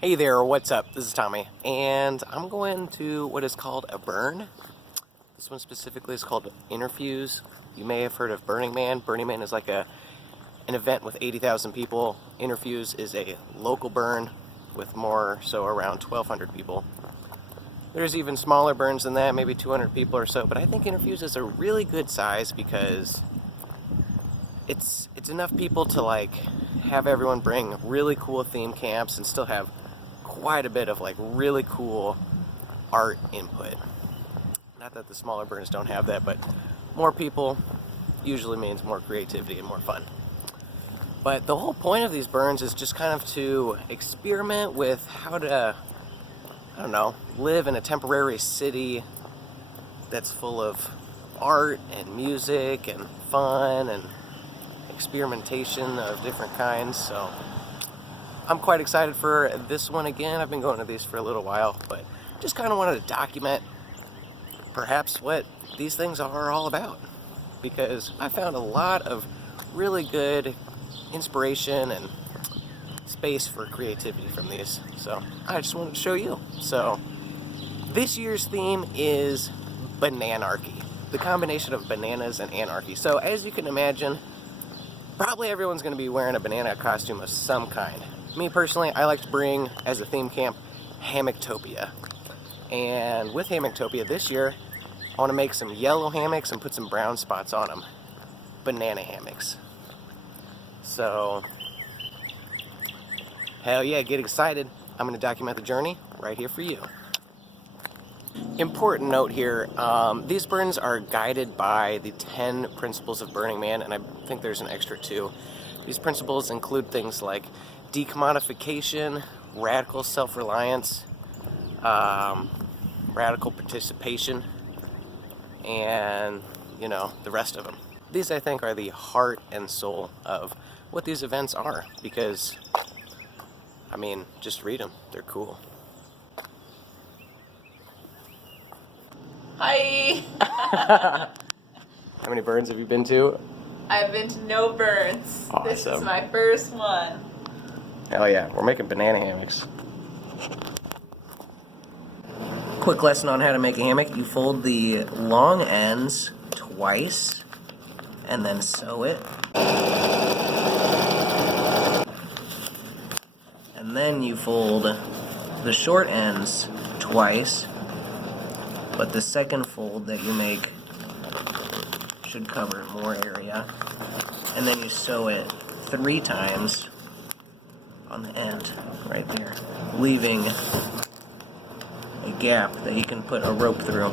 Hey there, what's up? This is Tommy, and I'm going to what is called a burn. This one specifically is called Interfuse. You may have heard of Burning Man. Burning Man is like an event with 80,000 people. Interfuse is a local burn with more, so around 1,200 people. There's even smaller burns than that, maybe 200 people or so, but I think Interfuse is a really good size because it's enough people to like have everyone bring really cool theme camps and still have quite a bit of like really cool art input. Not that the smaller burns don't have that, but more people usually means more creativity and more fun. But the whole point of these burns is just kind of to experiment with how to, I don't know, live in a temporary city that's full of art and music and fun and experimentation of different kinds. So I'm quite excited for this one again. I've been going to these for a little while, but just kind of wanted to document perhaps what these things are all about, because I found a lot of really good inspiration and space for creativity from these. So I just wanted to show you. So this year's theme is bananarchy, the combination of bananas and anarchy. So as you can imagine, probably everyone's going to be wearing a banana costume of some kind. Me personally, I like to bring as a theme camp Hammocktopia. And with Hammocktopia this year, I want to make some yellow hammocks and put some brown spots on them. Banana hammocks. So, hell yeah, get excited. I'm going to document the journey right here for you. Important note here, these burns are guided by the 10 principles of Burning Man, and I think there's an extra 2. These principles include things like decommodification, radical self-reliance, radical participation, and, you know, the rest of them. These, I think, are the heart and soul of what these events are, because, I mean, just read them. They're cool. Hi! How many burns have you been to? I've been to no burns. Awesome. This is my first one. Hell yeah, we're making banana hammocks. Quick lesson on how to make a hammock. You fold the long ends twice and then sew it. And then you fold the short ends twice, but the second fold that you make should cover more area. And then you sew it 3 times on the end, right there, leaving a gap that you can put a rope through.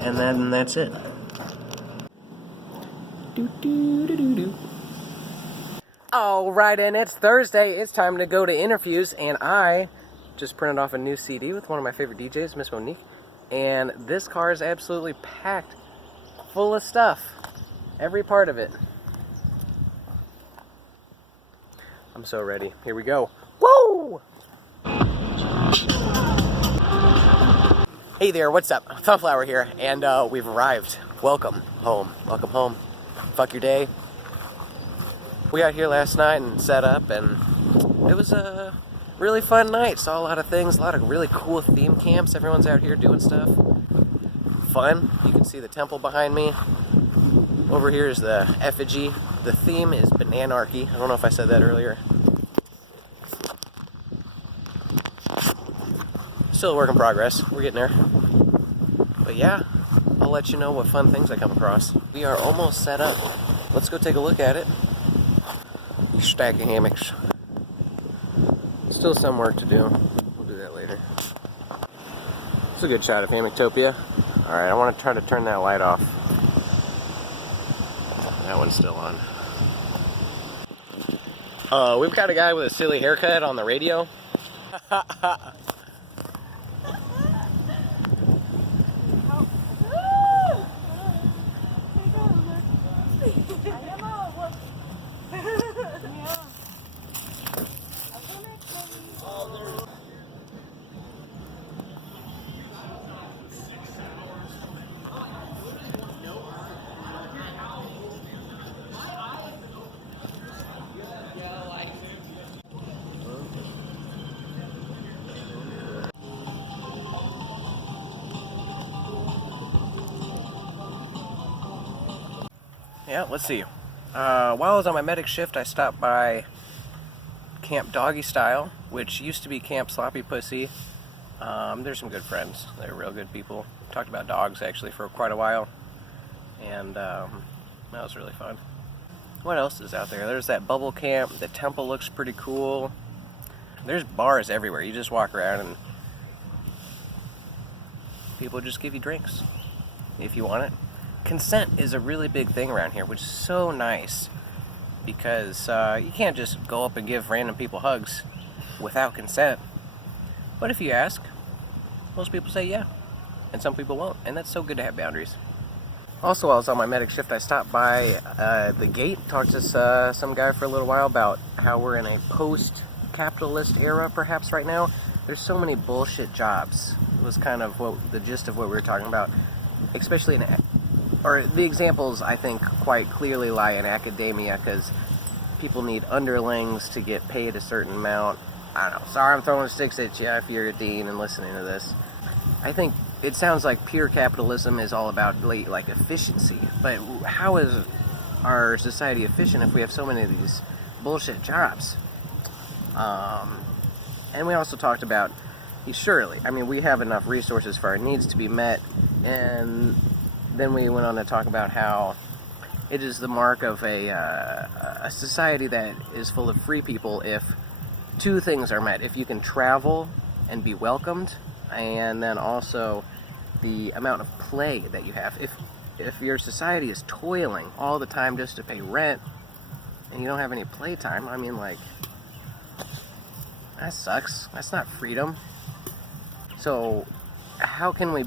And then that's it. Alright, and it's Thursday. It's time to go to Interfuse, and I just printed off a new CD with one of my favorite DJs, Miss Monique, and this car is absolutely packed full of stuff. Every part of it. I'm so ready. Here we go. Woo! Hey there, what's up? Sunflower here, and we've arrived. Welcome home. Welcome home. Fuck your day. We got here last night and set up, and it was a really fun night. Saw a lot of things, a lot of really cool theme camps. Everyone's out here doing stuff. Fun. You can see the temple behind me. Over here is the effigy. The theme is bananarchy. I don't know if I said that earlier. Still a work in progress. We're getting there. But yeah, I'll let you know what fun things I come across. We are almost set up. Let's go take a look at it. Stack of hammocks. Still some work to do. We'll do that later. It's a good shot of Hammocktopia. Alright, I want to try to turn that light off. That one's still on. We've got a guy with a silly haircut on the radio. Yeah, let's see. While I was on my medic shift, I stopped by Camp Doggy Style, which used to be Camp Sloppy Pussy. They're some good friends. They're real good people. Talked about dogs, actually, for quite a while. And that was really fun. What else is out there? There's that bubble camp. The temple looks pretty cool. There's bars everywhere. You just walk around and people just give you drinks if you want it. Consent is a really big thing around here, which is so nice because you can't just go up and give random people hugs without consent. But if you ask, most people say yeah, and some people won't, and that's so good to have boundaries. Also, while I was on my medic shift, I stopped by the gate, talked to some guy for a little while about how we're in a post-capitalist era, perhaps right now. There's so many bullshit jobs. It was kind of the gist of what we were talking about, especially or the examples, I think, quite clearly lie in academia, because people need underlings to get paid a certain amount. I don't know. Sorry, I'm throwing sticks at you if you're a dean and listening to this. I think it sounds like pure capitalism is all about like efficiency, but how is our society efficient if we have so many of these bullshit jobs? And we also talked about, surely, I mean, we have enough resources for our needs to be met, and then we went on to talk about how it is the mark of a society that is full of free people if two things are met. If you can travel and be welcomed, and then also the amount of play that you have. If your society is toiling all the time just to pay rent and you don't have any playtime, I mean, like, that sucks. That's not freedom. So how can we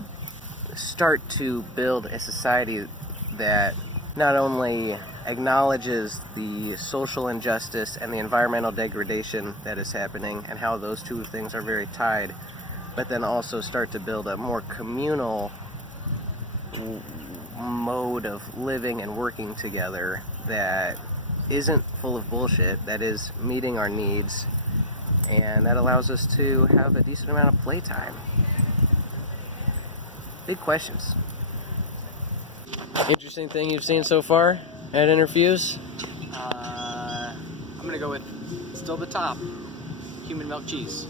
start to build a society that not only acknowledges the social injustice and the environmental degradation that is happening and how those two things are very tied, but then also start to build a more communal mode of living and working together that isn't full of bullshit, that is meeting our needs, and that allows us to have a decent amount of playtime. Big questions. Interesting thing you've seen so far at Interfuse? I'm gonna go with still the top, human milk cheese.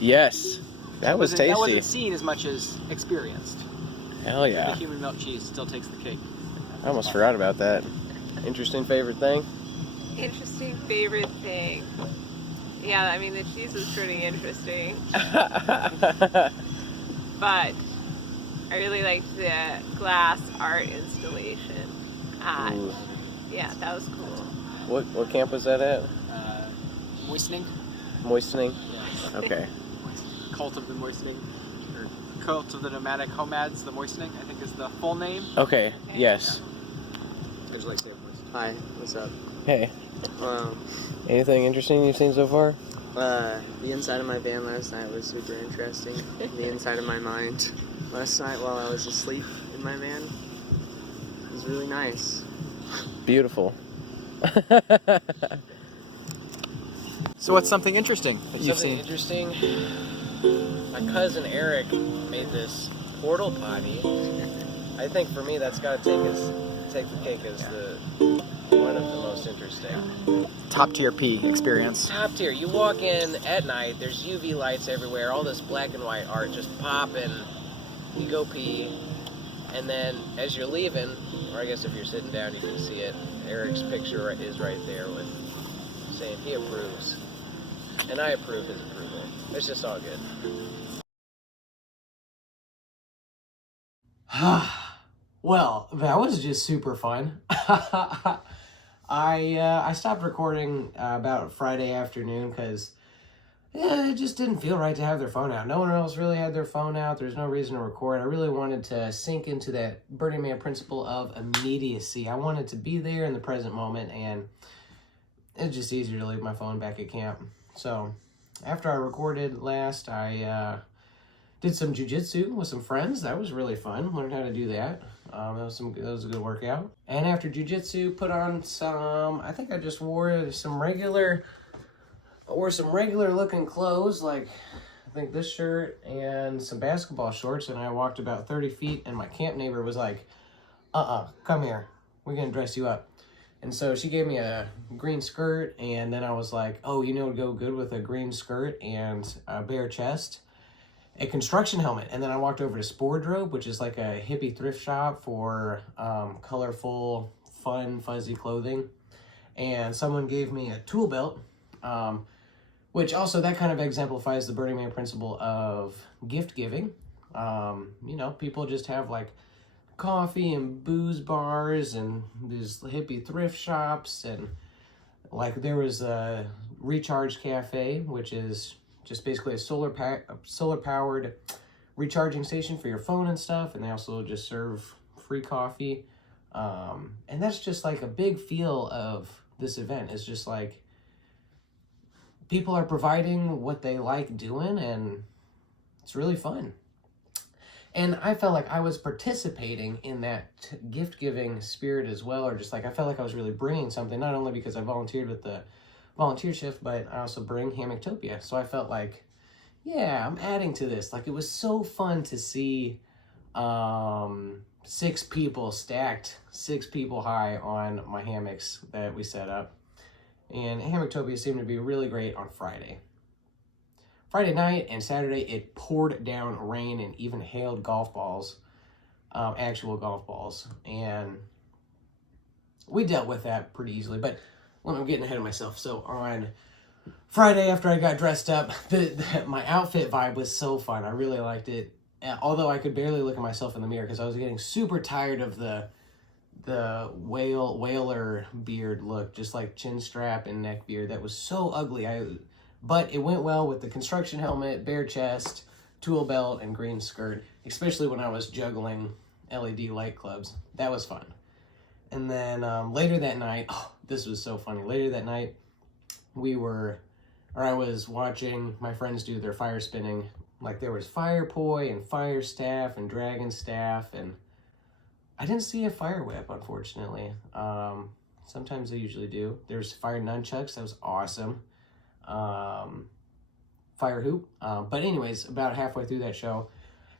Yes, that was tasty. That wasn't seen as much as experienced. Hell yeah. The human milk cheese still takes the cake. I almost forgot about that. Interesting favorite thing? Interesting favorite thing. Yeah, I mean, the cheese was pretty interesting. But I really liked the glass art installation. Ooh. Yeah, that was cool. What camp was that at? Moistening. Moistening? Yeah. Okay. Cult of the Moistening. Or Cult of the Nomadic Homads, the Moistening, I think is the full name. Okay, yes. I just like saying moist. Hi, what's up? Hey. Anything interesting you've seen so far? The inside of my van last night was super interesting. The inside of my mind last night while I was asleep in my van was really nice. Beautiful. So what's something interesting that you've seen? Interesting? My cousin Eric made this portal potty. I think for me that's got to take the cake as one of the most interesting. Top tier P experience. Top tier. You walk in at night, there's UV lights everywhere, all this black and white art just popping. You go pee, and then as you're leaving, or I guess if you're sitting down you can see it, Eric's picture is right there with saying he approves. And I approve his approval. It's just all good. Well, that was just super fun. I stopped recording about Friday afternoon because it just didn't feel right to have their phone out. No one else really had their phone out. There's no reason to record. I really wanted to sink into that Burning Man principle of immediacy. I wanted to be there in the present moment, and it's just easier to leave my phone back at camp. So after I recorded last, I did some jiu-jitsu with some friends. That was really fun. Learned how to do that. That was a good workout. And after jiu-jitsu, put on some, I think I just wore some regular looking clothes, like I think this shirt and some basketball shorts, and I walked about 30 feet, and my camp neighbor was like, come here, we're gonna dress you up. And so she gave me a green skirt, and then I was like, oh, you know what would go good with a green skirt and a bare chest? A construction helmet. And then I walked over to Spordrobe, which is like a hippie thrift shop for colorful, fun, fuzzy clothing. And someone gave me a tool belt, which also that kind of exemplifies the Burning Man principle of gift giving. You know, people just have like coffee and booze bars and these hippie thrift shops, and like there was a Recharge Cafe, which is just basically a solar powered recharging station for your phone and stuff, and they also just serve free coffee. And that's just like a big feel of this event. It's just like people are providing what they like doing, and it's really fun. And I felt like I was participating in that gift-giving spirit as well, or just like I felt like I was really bringing something, not only because I volunteered with the volunteer shift, but I also bring Hammocktopia. So I felt like, yeah, I'm adding to this. Like, it was so fun to see 6 people stacked, 6 people high on my hammocks that we set up. And Hammocktopia seemed to be really great on Friday. Friday night and Saturday, it poured down rain and even hailed golf balls, actual golf balls. And we dealt with that pretty easily, but I'm getting ahead of myself. So on Friday, after I got dressed up, my outfit vibe was so fun. I really liked it. Although I could barely look at myself in the mirror because I was getting super tired of the whaler beard look, just like chin strap and neck beard. That was so ugly. But it went well with the construction helmet, bare chest, tool belt, and green skirt, especially when I was juggling LED light clubs. That was fun. And then later that night, oh, this was so funny. Later that night, I was watching my friends do their fire spinning. Like there was fire poi and fire staff and dragon staff, and I didn't see a fire whip, unfortunately. Sometimes they usually do. There's fire nunchucks. That was awesome. Fire hoop. But anyways, about halfway through that show,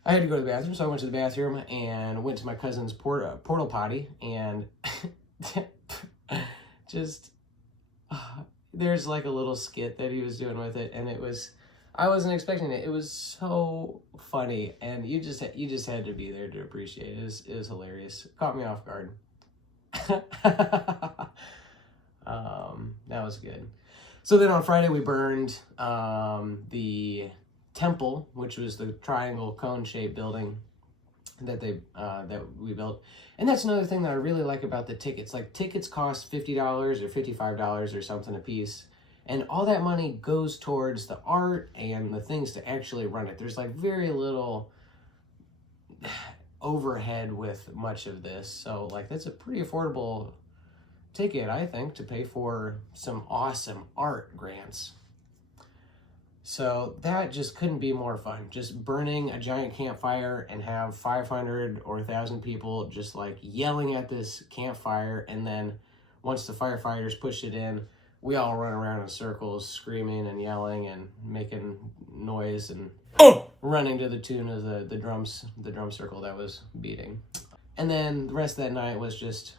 I had to go to the bathroom, so I went to the bathroom and went to my cousin's portal potty, and just there's like a little skit that he was doing with it, and I wasn't expecting it. It was so funny, and you just had to be there to appreciate it. It was hilarious. It caught me off guard. That was good. So then on Friday we burned the temple, which was the triangle cone-shaped building that we built. And that's another thing that I really like about the tickets. Like, tickets cost $50 or $55 or something a piece, and all that money goes towards the art and the things to actually run it. There's like very little overhead with much of this, so like that's a pretty affordable ticket, I think, to pay for some awesome art grants. So that just couldn't be more fun. Just burning a giant campfire and have 500 or 1,000 people just like yelling at this campfire, and then once the firefighters push it in, we all run around in circles screaming and yelling and making noise and running to the tune of the drum circle that was beating. And then the rest of that night was just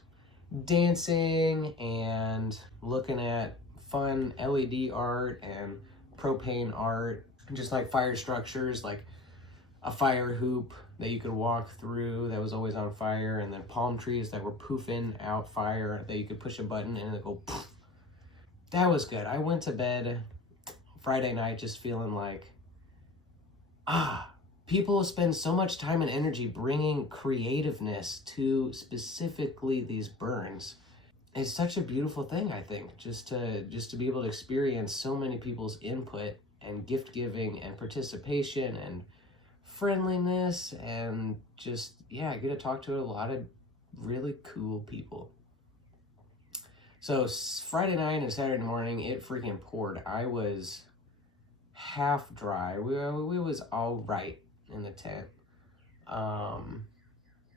dancing and looking at fun LED art and propane art, just like fire structures, like a fire hoop that you could walk through that was always on fire, and then palm trees that were poofing out fire that you could push a button and it go poof. That was good. I went to bed Friday night just feeling like, people spend so much time and energy bringing creativeness to specifically these burns. It's such a beautiful thing, I think, just to be able to experience so many people's input and gift giving and participation and friendliness, and just, yeah, I get to talk to a lot of really cool people. So Friday night and Saturday morning, it freaking poured. I was half dry. We was all right in the tent.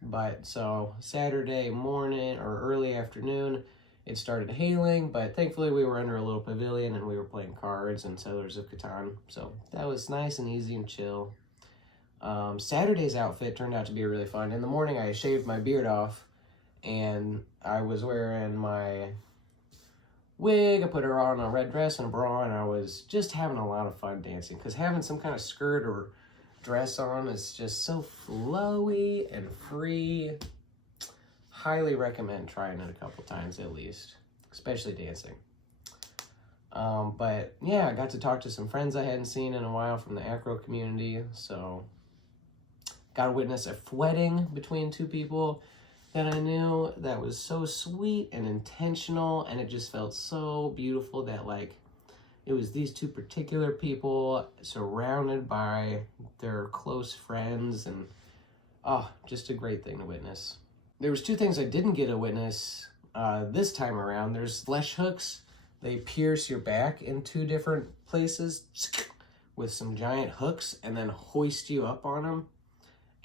But so Saturday morning or early afternoon, it started hailing, but thankfully we were under a little pavilion and we were playing cards and Settlers of Catan. So that was nice and easy and chill. Saturday's outfit turned out to be really fun. In the morning, I shaved my beard off and I was wearing my wig. I put her on a red dress and a bra, and I was just having a lot of fun dancing, because having some kind of skirt or dress on is just so flowy and free. Highly recommend trying it a couple times at least, especially dancing. But yeah, I got to talk to some friends I hadn't seen in a while from the acro community, so got to witness a wedding between two people that I knew that was so sweet and intentional, and it just felt so beautiful that, like, it was these two particular people surrounded by their close friends, and just a great thing to witness. There was two things I didn't get to witness this time around. There's flesh hooks. They pierce your back in two different places with some giant hooks and then hoist you up on them.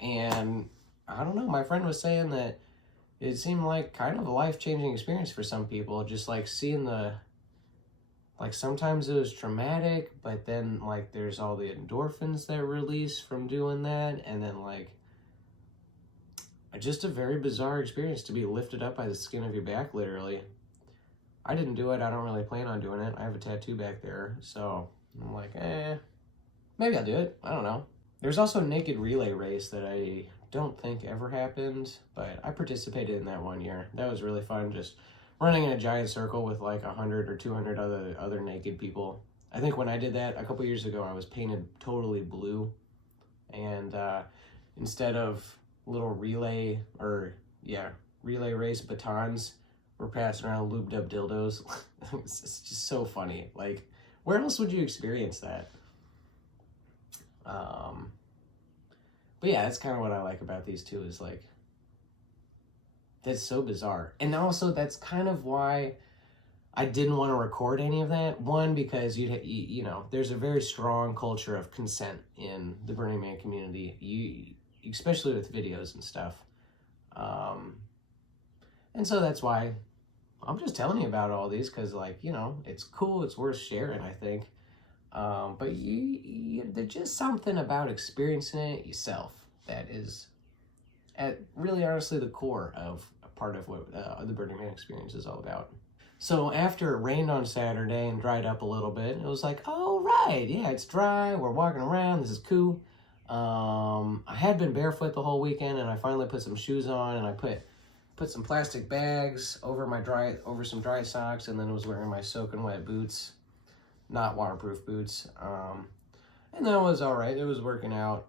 And I don't know, my friend was saying that it seemed like kind of a life-changing experience for some people, just like seeing like sometimes it was traumatic, but then like there's all the endorphins that release from doing that, and then like just a very bizarre experience to be lifted up by the skin of your back, literally. I didn't do it. I don't really plan on doing it. I have a tattoo back there, so I'm like, maybe I'll do it. I don't know. There's also a naked relay race that I don't think ever happened, but I participated in that one year. That was really fun, just running in a giant circle with like 100 or 200 other naked people. I think when I did that a couple years ago, I was painted totally blue, and instead of little relay race batons, we're passing around lubed up dildos. It's just so funny. Like, where else would you experience that? But yeah, that's kind of what I like about these two, is like, that's so bizarre. And also that's kind of why I didn't want to record any of that. One, because you know, there's a very strong culture of consent in the Burning Man community, especially with videos and stuff. And so that's why I'm just telling you about all these, because, like, you know, it's cool, it's worth sharing, I think. But there's just something about experiencing it yourself that is at really honestly the core of a part of what the Burning Man experience is all about. So after it rained on Saturday and dried up a little bit, it was like, oh, right, yeah, it's dry, we're walking around, this is cool. I had been barefoot the whole weekend, and I finally put some shoes on, and I put some plastic bags over some dry socks, and then I was wearing my soaking wet boots, not waterproof boots. And that was all right. It was working out.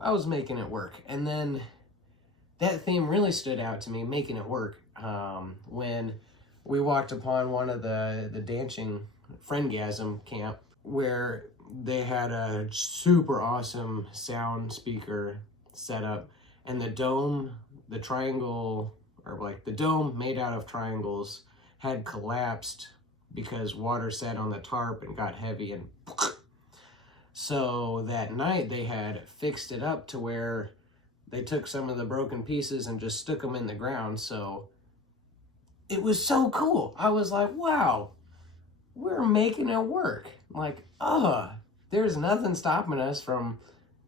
I was making it work. And then that theme really stood out to me, making it work, when we walked upon one of the dancing Friendgasm camp, where they had a super awesome sound speaker set up, and the dome made out of triangles had collapsed because water sat on the tarp and got heavy, and so that night they had fixed it up to where they took some of the broken pieces and just stuck them in the ground. So it was so cool. I was like, wow, we're making it work. Like, there's nothing stopping us from,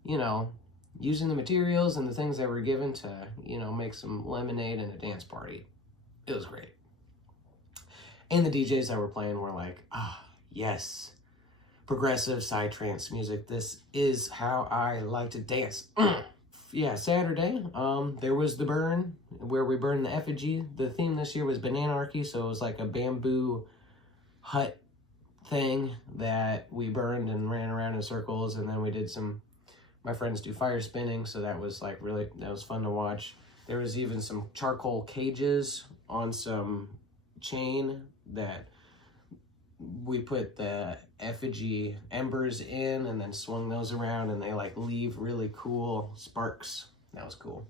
you know, using the materials and the things that were given to, you know, make some lemonade and a dance party. It was great. And the DJs that were playing were like, yes, progressive psytrance music. This is how I like to dance. Yeah, Saturday, there was the burn, where we burned the effigy. The theme this year was Bananarchy, so it was like a bamboo hut thing that we burned and ran around in circles, and then we did my friends do fire spinning, so that was like that was fun to watch. There was even some charcoal cages on some chain that we put the effigy embers in and then swung those around, and they like leave really cool sparks. That was cool.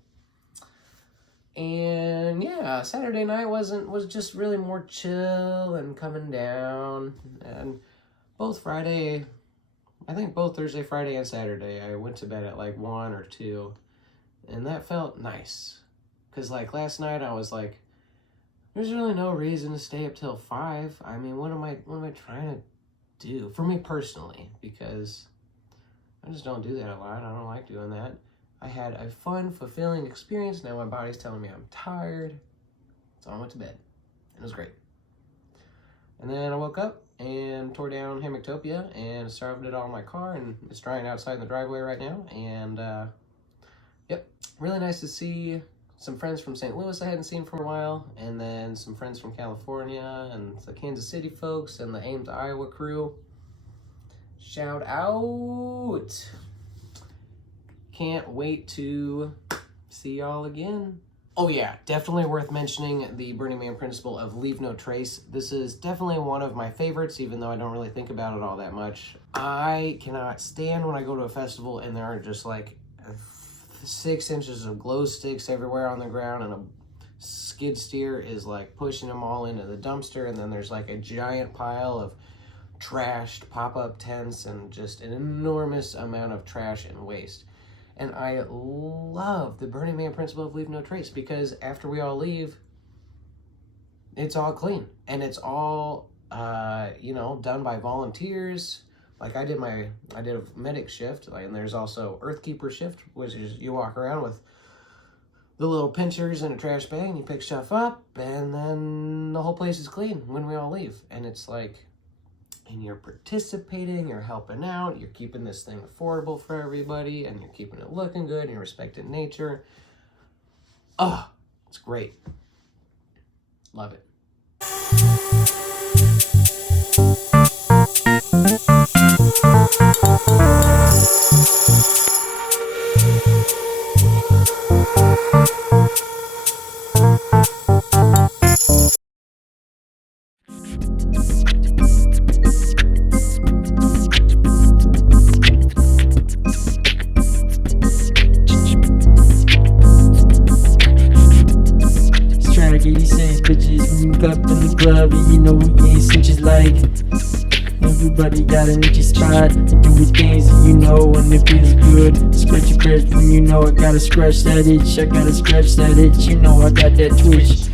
And yeah, Saturday night was just really more chill and coming down. And both Thursday, Friday, and Saturday, I went to bed at like 1 or 2, and that felt nice. Because like last night I was like, there's really no reason to stay up till 5. I mean, what am I trying to do? For me personally, because I just don't do that a lot. I don't like doing that. I had a fun, fulfilling experience. Now my body's telling me I'm tired. So I went to bed. It was great. And then I woke up and tore down Hammocktopia and started it all in my car, and it's drying outside in the driveway right now. And yep, really nice to see some friends from St. Louis I hadn't seen for a while, and then some friends from California and the Kansas City folks and the Ames, Iowa crew. Shout out! Can't wait to see y'all again. Oh yeah, definitely worth mentioning the Burning Man principle of leave no trace. This is definitely one of my favorites, even though I don't really think about it all that much. I cannot stand when I go to a festival and there are just like 6 inches of glow sticks everywhere on the ground, and a skid steer is like pushing them all into the dumpster, and then there's like a giant pile of trashed pop-up tents and just an enormous amount of trash and waste. And I love the Burning Man principle of leave no trace, because after we all leave, it's all clean, and it's all you know, done by volunteers. Like I did a medic shift, and there's also Earthkeeper shift, which is you walk around with the little pinchers and a trash bag, and you pick stuff up, and then the whole place is clean when we all leave. And it's like, and you're participating, you're helping out, you're keeping this thing affordable for everybody, and you're keeping it looking good, and you're respecting nature. Oh, it's great. Love it. Get these same bitches moved up in the club, and you know we ain't cinches like. Everybody got an itchy spot and do things that you know, and it feels good. Scratch your breath when you know I gotta scratch that itch. I gotta scratch that itch, you know I got that twitch.